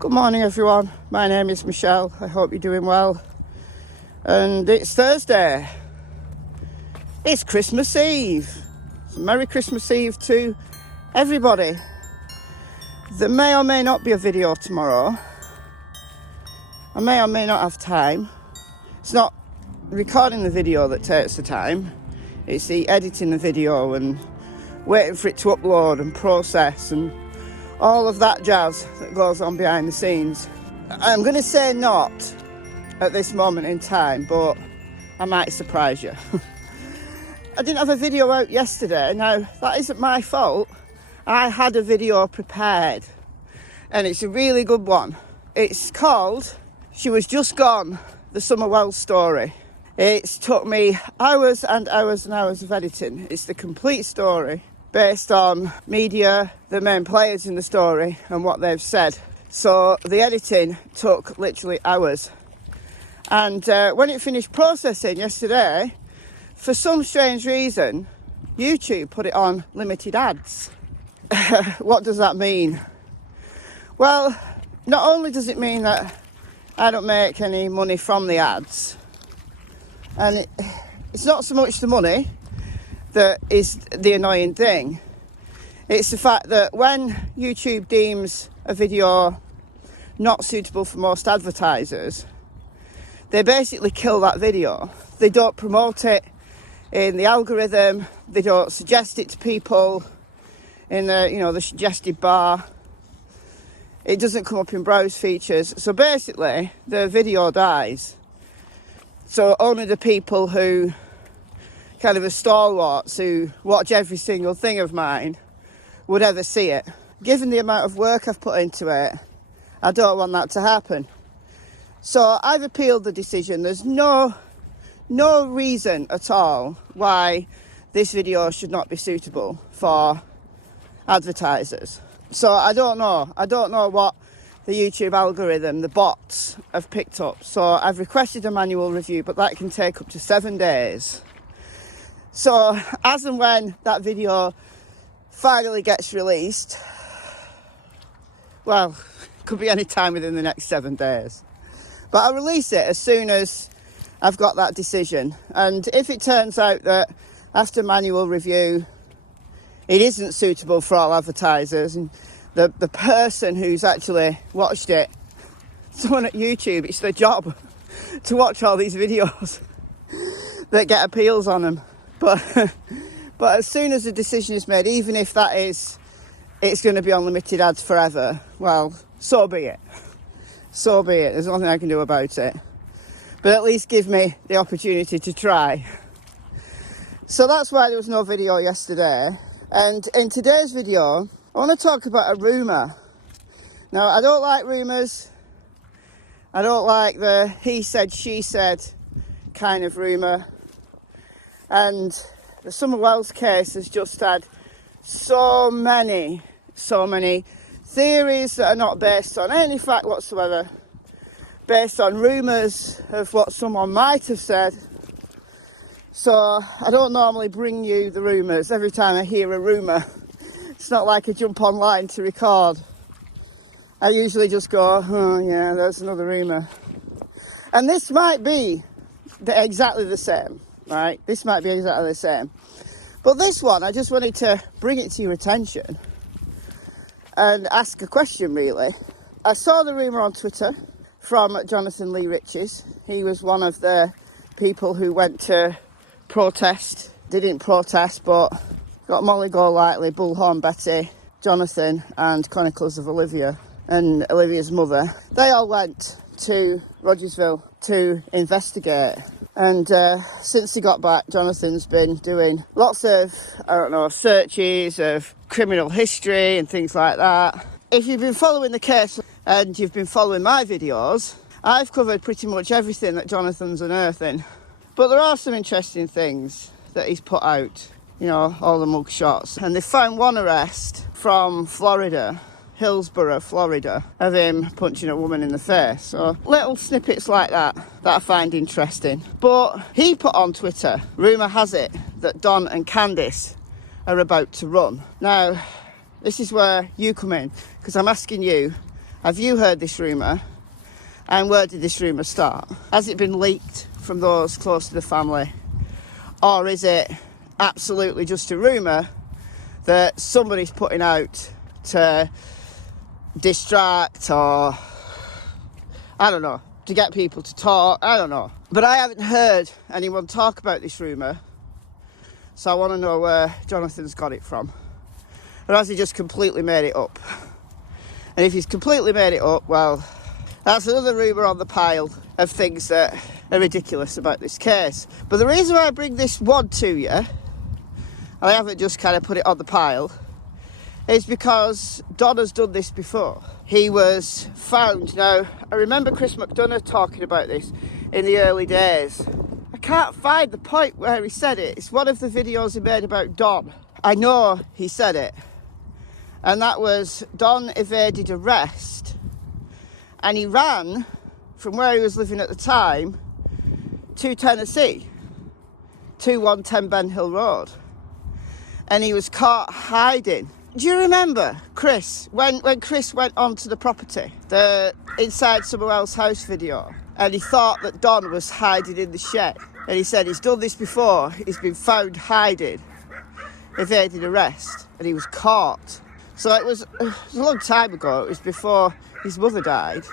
Good morning everyone, my name is Michelle, I hope you're doing well. And it's Thursday, it's Christmas Eve. So Merry Christmas Eve to everybody. There may or may not be a video tomorrow. I may or may not have time. It's not recording the video that takes the time, it's the editing the video and waiting for it to upload and process and all of that jazz that goes on behind the scenes. I'm going to say not at this moment in time, but I might surprise you. I didn't have a video out yesterday. Now, that isn't my fault. I had a video prepared, and it's a really good one. It's called She Was Just Gone, the Summer Wells story. It's took me hours and hours and hours of editing. It's the complete story, based on media, the main players in the story and what they've said. So the editing took literally hours. And when it finished processing yesterday, for some strange reason, YouTube put it on limited ads. What does that mean? Well, not only does it mean that I don't make any money from the ads, and it's not so much the money that is the annoying thing. It's the fact that when YouTube deems a video not suitable for most advertisers, they basically kill that video. They don't promote it in the algorithm, they don't suggest it to people in the suggested bar. It doesn't come up in browse features. So basically the video dies. So only the people who kind of a stalwarts who watch every single thing of mine would ever see it. Given the amount of work I've put into it, I don't want that to happen. So I've appealed the decision. There's no reason at all why this video should not be suitable for advertisers. So I don't know what the YouTube algorithm, the bots, have picked up. So I've requested a manual review, but that can take up to 7 days. So, as and when that video finally gets released, well, could be any time within the next 7 days. But I'll release it as soon as I've got that decision. And if it turns out that after manual review, it isn't suitable for all advertisers, and the person who's actually watched it, someone at YouTube, it's their job to watch all these videos that get appeals on them. But as soon as the decision is made, even if that is, it's going to be on limited ads forever, well, so be it. So be it. There's nothing I can do about it. But at least give me the opportunity to try. So that's why there was no video yesterday. And in today's video, I want to talk about a rumour. Now, I don't like rumours. I don't like the he said, she said kind of rumour. And the Summer Wells case has just had so many theories that are not based on any fact whatsoever, based on rumours of what someone might have said. So I don't normally bring you the rumours every time I hear a rumour. It's not like I jump online to record. I usually just go, oh yeah, there's another rumour. And this might be exactly the same. Right, this might be exactly the same. But this one, I just wanted to bring it to your attention and ask a question, really. I saw the rumour on Twitter from Jonathan Lee Riches. He was one of the people who went to protest. They didn't protest, but got Molly Golightly, Bullhorn Betty, Jonathan and Chronicles of Olivia and Olivia's mother. They all went to Rogersville to investigate. And since he got back, Jonathan's been doing lots of, searches of criminal history and things like that. If you've been following the case and you've been following my videos, I've covered pretty much everything that Jonathan's unearthing. But there are some interesting things that he's put out, all the mug shots. And they found one arrest from Florida, Hillsborough, Florida, of him punching a woman in the face. So little snippets like that I find interesting. But he put on Twitter, rumour has it that Don and Candus are about to run. Now, this is where you come in, because I'm asking you, Have you heard this rumour? And where did this rumour start? Has it been leaked from those close to the family? Or is it absolutely just a rumour that somebody's putting out to distract, or I don't know, to get people to talk? I don't know. But I haven't heard anyone talk about this rumour, so I want to know where Jonathan's got it from. Or has he just completely made it up? And if he's completely made it up, well, that's another rumour on the pile of things that are ridiculous about this case. But the reason why I bring this one to you, and I haven't just kind of put it on the pile, is because Don has done this before. He was found. Now, I remember Chris McDonough talking about this in the early days. I can't find the point where he said it. It's one of the videos he made about Don. I know he said it. And that was Don evaded arrest and he ran from where he was living at the time to Tennessee, 2110 Ben Hill Road. And he was caught hiding. Do you remember Chris, when Chris went onto the property, the inside someone else's house video, and he thought that Don was hiding in the shed? And he said he's done this before, he's been found hiding, evading arrest, and he was caught. So it was a long time ago, it was before his mother died.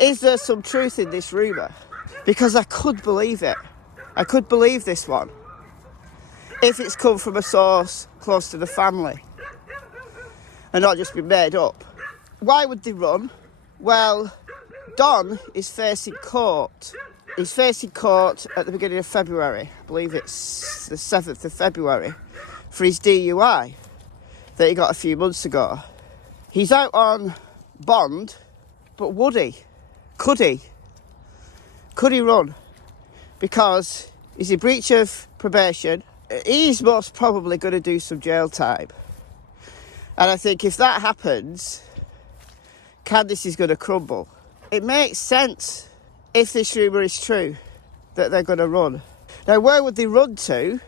Is there some truth in this rumour? Because I could believe it. I could believe this one, if it's come from a source close to the family and not just been made up. Why would they run? Well, Don is facing court. He's facing court at the beginning of February. I believe it's the 7th of February for his DUI that he got a few months ago. He's out on bond, but would he? Could he? Could he run? Because he's in breach of probation. He's most probably going to do some jail time. And I think if that happens, Candus is going to crumble. It makes sense, if this rumour is true, that they're going to run. Now, where would they run to?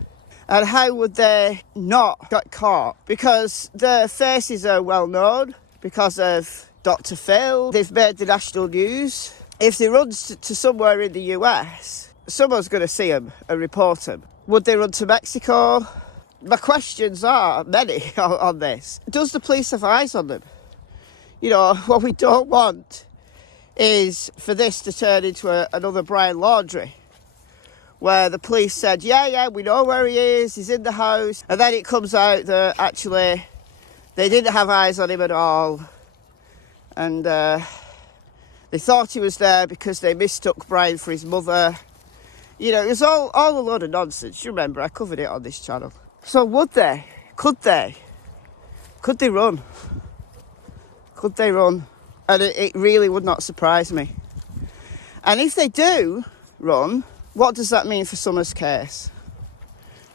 And how would they not get caught? Because their faces are well known because of Dr. Phil. They've made the national news. If they run to somewhere in the US, someone's going to see them and report them. Would they run to Mexico? My questions are many on this. Does the police have eyes on them? You know, what we don't want is for this to turn into another Brian Laundrie, where the police said, yeah, we know where he is, he's in the house. And then it comes out that actually they didn't have eyes on him at all. And they thought he was there because they mistook Brian for his mother. You know, it was all a load of nonsense. You remember, I covered it on this channel. So would they? Could they? Could they run? Could they run? And it really would not surprise me. And if they do run, what does that mean for Summer's case?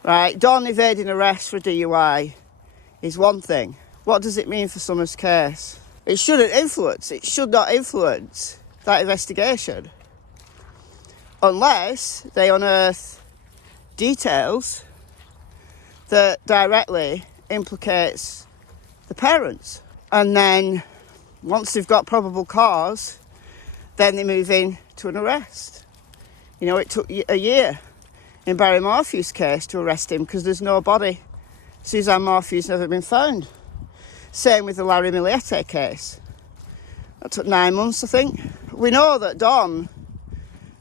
Right, Don evading arrest for DUI is one thing. What does it mean for Summer's case? It should not influence that investigation. Unless they unearth details that directly implicates the parents. And then, once they've got probable cause, then they move in to an arrest. You know, it took a year in Barry Morphew's case to arrest him because there's no body. Suzanne Morphew's never been found. Same with the Larry Miliete case. That took 9 months, I think. We know that Don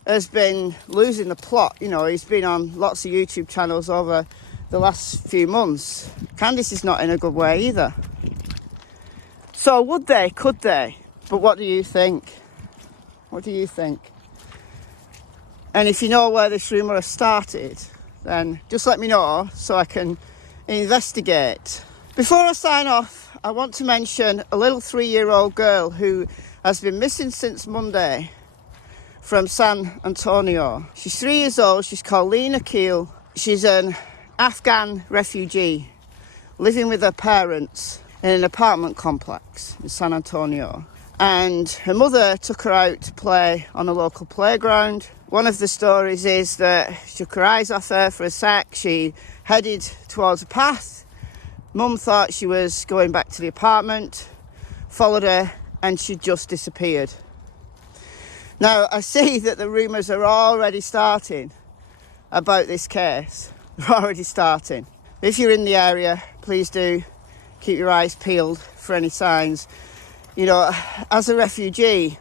has been losing the plot. You know, he's been on lots of YouTube channels over the last few months. Candus is not in a good way either. So would they? Could they? But what do you think? What do you think? And if you know where this rumour has started, then just let me know so I can investigate. Before I sign off, I want to mention a little 3-year-old girl who has been missing since Monday from San Antonio. She's 3 years old. She's called Lena Keel. She's an Afghan refugee living with her parents in an apartment complex in San Antonio. And her mother took her out to play on a local playground. One of the stories is that she took her eyes off her for a sec. She headed towards a path. Mum thought she was going back to the apartment, followed her and she just disappeared. Now, I see that the rumours are already starting about this case. They're already starting. If you're in the area, please do keep your eyes peeled for any signs. You know, as a refugee,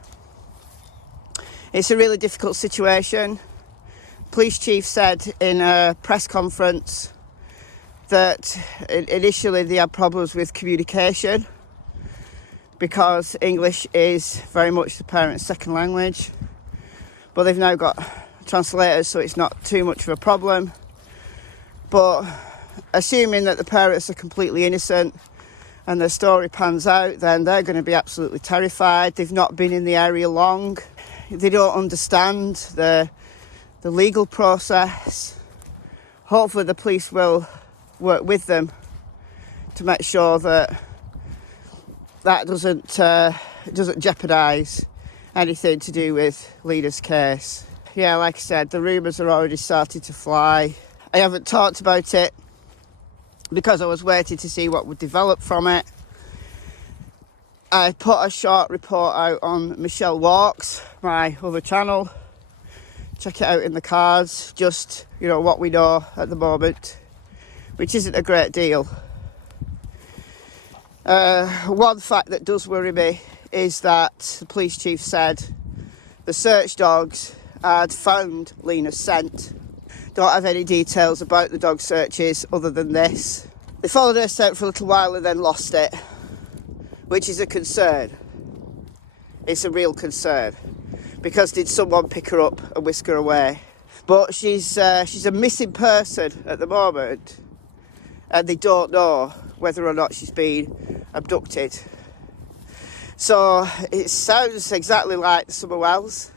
it's a really difficult situation. Police chief said in a press conference that initially they had problems with communication because English is very much the parent's second language, but they've now got translators, so it's not too much of a problem. But assuming that the parents are completely innocent and their story pans out, then they're going to be absolutely terrified. They've not been in the area long. They don't understand the legal process. Hopefully the police will work with them to make sure that doesn't jeopardise anything to do with Lena's case. Yeah, like I said, the rumours are already starting to fly. I haven't talked about it because I was waiting to see what would develop from it. I put a short report out on Michelle Walks, my other channel. Check it out in the cards, just, you know, what we know at the moment, which isn't a great deal. One fact that does worry me is that the police chief said the search dogs had found Lena's scent. Don't have any details about the dog searches other than this. They followed her scent for a little while and then lost it, which is a concern. It's a real concern, because did someone pick her up and whisk her away? But she's a missing person at the moment, and they don't know whether or not she's been abducted. So it sounds exactly like Summer Wells,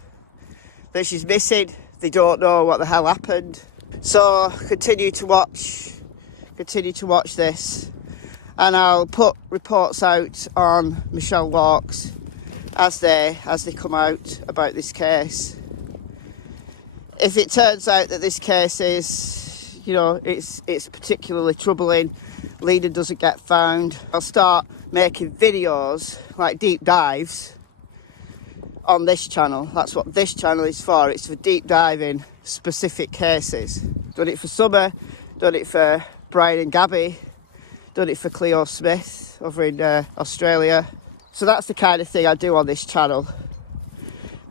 that she's missing. They don't know what the hell happened. So continue to watch this, and I'll put reports out on Michelle Walks as they come out about this case. If it turns out that this case is, you know, it's particularly troubling, Lena doesn't get found, I'll start making videos, like deep dives, on this channel. That's what this channel is for. It's for deep diving specific cases. Done it for Summer, done it for Brian and Gabby, done it for Cleo Smith over in Australia. So that's the kind of thing I do on this channel.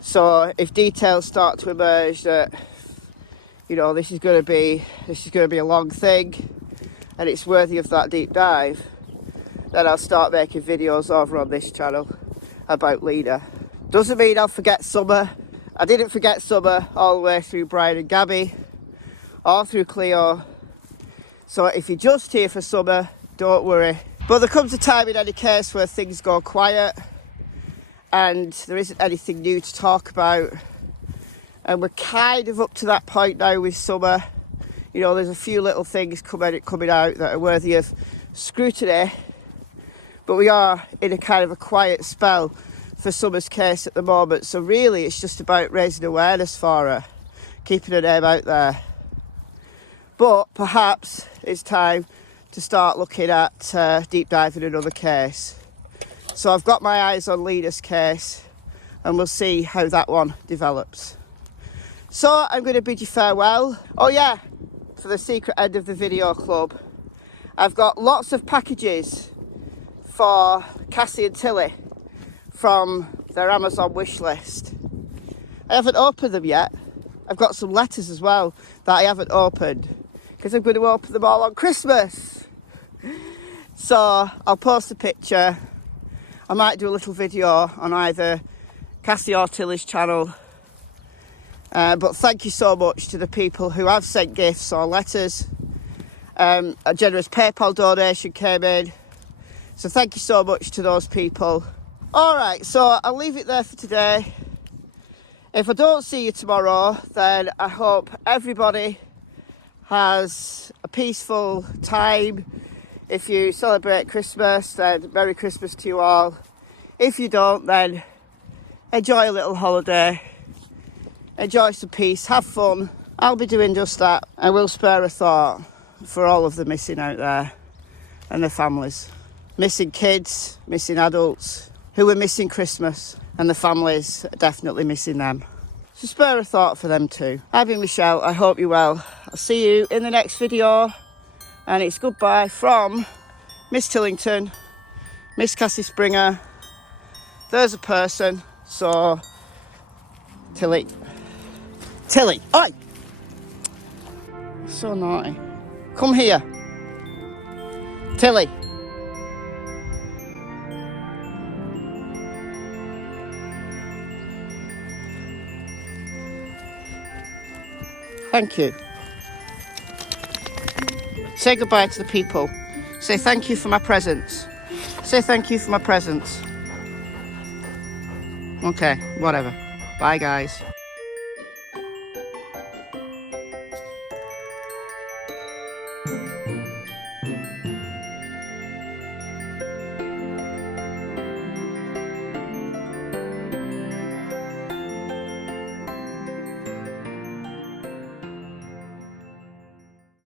So if details start to emerge that, you know, this is going to be a long thing and it's worthy of that deep dive, then I'll start making videos over on this channel about Lena. Doesn't mean I'll forget Summer. I didn't forget Summer all the way through Brian and Gabby, or through Cleo. So if you're just here for Summer, don't worry. But there comes a time in any case where things go quiet and there isn't anything new to talk about. And we're kind of up to that point now with Summer. You know, there's a few little things coming out that are worthy of scrutiny. But we are in a kind of a quiet spell for Summer's case at the moment. So really it's just about raising awareness for her, keeping her name out there. But perhaps it's time to start looking at deep diving another case. So I've got my eyes on Lena's case and we'll see how that one develops. So I'm going to bid you farewell. Oh yeah, for the secret end of the video club, I've got lots of packages for Cassie and Tilly from their Amazon wish list. I haven't opened them yet. I've got some letters as well that I haven't opened, because I'm going to open them all on Christmas. So I'll post a picture. I might do a little video on either Cassie or Tilly's channel. But thank you so much to the people who have sent gifts or letters. A generous PayPal donation came in. So thank you so much to those people. Alright, so I'll leave it there for today. If I don't see you tomorrow, then I hope everybody has a peaceful time. If you celebrate Christmas, then Merry Christmas to you all. If you don't, then enjoy a little holiday. Enjoy some peace, have fun. I'll be doing just that. I will spare a thought for all of the missing out there and their families. Missing kids, missing adults, who are missing Christmas, and the families are definitely missing them. So spare a thought for them too. I've been Michelle, I hope you're well. I'll see you in the next video, and it's goodbye from Miss Tillington, Miss Cassie Springer. There's a person, so Tilly, oi! So naughty. Come here. Tilly. Thank you. Say goodbye to the people. Say thank you for my presents. Say thank you for my presents. Okay, whatever. Bye, guys.